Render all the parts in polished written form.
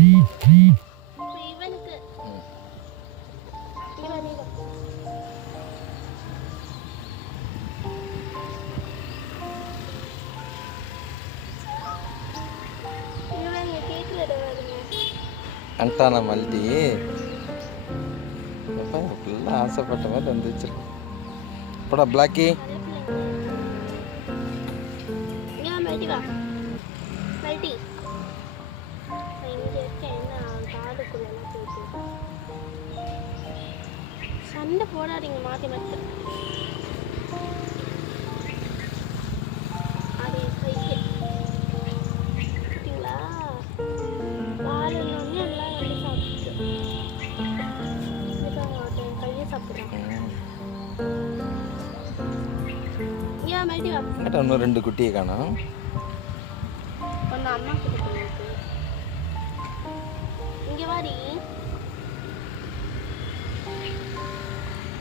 இவனுக்கு అంటానా మళ్ళీ పిల్ల ఆశపడ్డ மாதிரி வந்துச்சு இப்படா பிளாக்கி சண்டை போடாதீங்க மாற்றி மாற்றி அது கைக்கு பார்த்தீங்களா பாருன்னு எல்லாம் வந்து சாப்பிட்டு கையை சாப்பிட்றாங்க ஏன் மறுபடி வா இன்னும் 2 குட்டியை காணோம் ஒன்று அம்மா கிட்ட போயிருக்கு இங்கே வாடி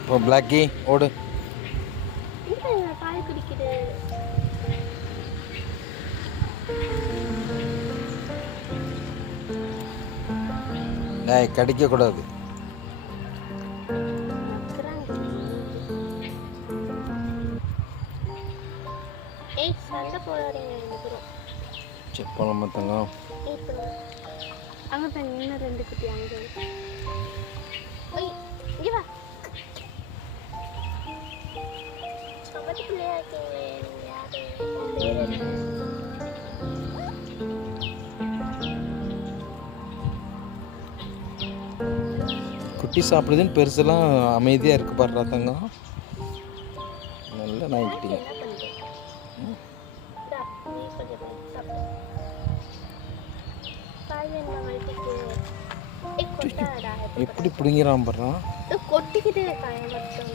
இப்போ பிளாக்கி ஓடு பால் குடிக்குது டேய் கடிக்கக்கூடாது ஏய் சண்டை போடாதீங்க செக் பண்ண மாட்டாங்க அங்கே தான் இன்னும் 2 குட்டி அங்கே ஓய் இங்கே வா சமத்து பிள்ளையா இருக்கீங்களே நீங்கள் யாரு குட்டி சாப்பிடுதுன்னு பெருசெல்லாம் அமைதியாக இருக்கு பாடுறா தங்கம் நல்ல நாய்க்கிட்டீங்க எப்படி பிடிங்கிறான் பாடுறான் கொட்டிக்கிட்டே இருக்காங்க மட்டும்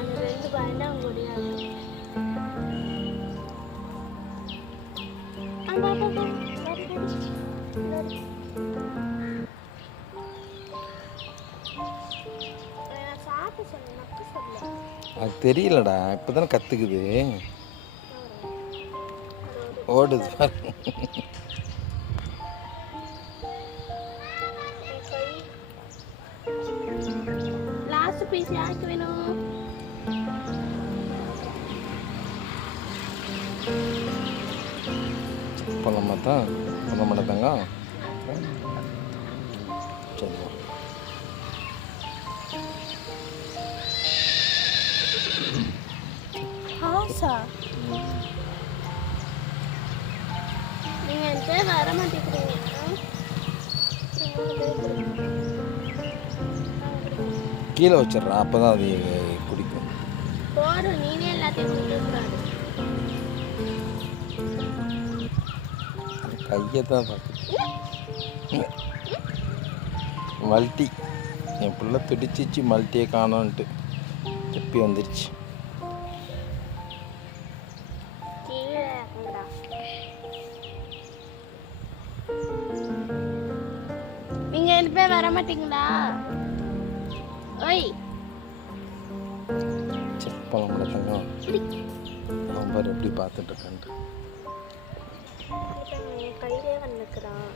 அந்த 2 பயந்தா முடியாது அது தெரியலடா இப்போதானே கற்றுக்குது ஓடுது பாரு லாஸ்ட் பீஸ் யாருக்கு வேணும் பண்ண தான் பண்ண மாட்டாங்க சரி ஹாசா நீங்கள் என்கிட்ட வர மாட்டேங்கிறீங்க கீழே வச்சிடுறா அப்போ தான் அது குடிக்கும் போதும் நீனே எல்லாத்தையும் குடிக்கக்கூடாது கையை தான் பார்த்து மல்டி என் பிள்ளை பிடிச்சிச்சு மல்ட்டியை காணோன்ட்டு திருப்பி வந்துருச்சு நீங்க 2 பேர் வர மாட்டீங்களா ஓய் செக் பண்ண மாட்டாங்க அவன் பாரு எப்படி பார்த்துட்டு இருக்கான்ட்டு கையிலே வந்துக்கிறான்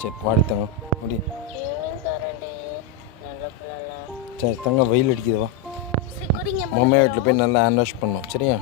சரி வாடித்தங்க முடி சரி தங்க வெயில் அடிக்குது வா மாமா வீட்டில் போய் நல்லா ஹேண்ட் வாஷ் பண்ணோம் சரியா